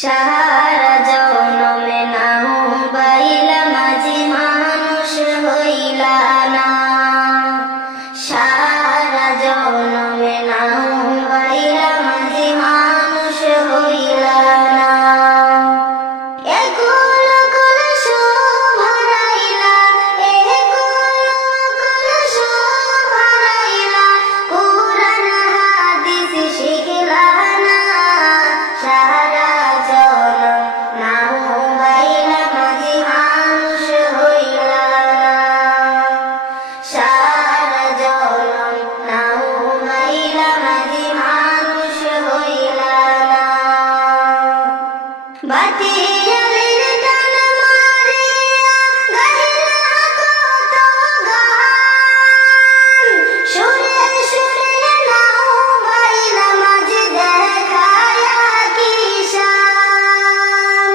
সারা জনমে নাও বাইলা মাঝি মানুষ হইলা না। সারা জনমে নাও বাইলা মাঝি মানুষ হইলা না। একুল কুল শোভারাইলা, একুল কুল শোভারাইলা, কুরআন হাদিস শিখলা না। সারা জনম নাও বাইলা মাঝি মানুষ হইলা না। সারা জনম নাও বাইলা মাঝি মানুষ হইলা না। বাতিয়ালির টান মারিয়া গাইলা কত গান, সুরে সুরে নাও বাইলা মাঝি দেখায়া কি শান।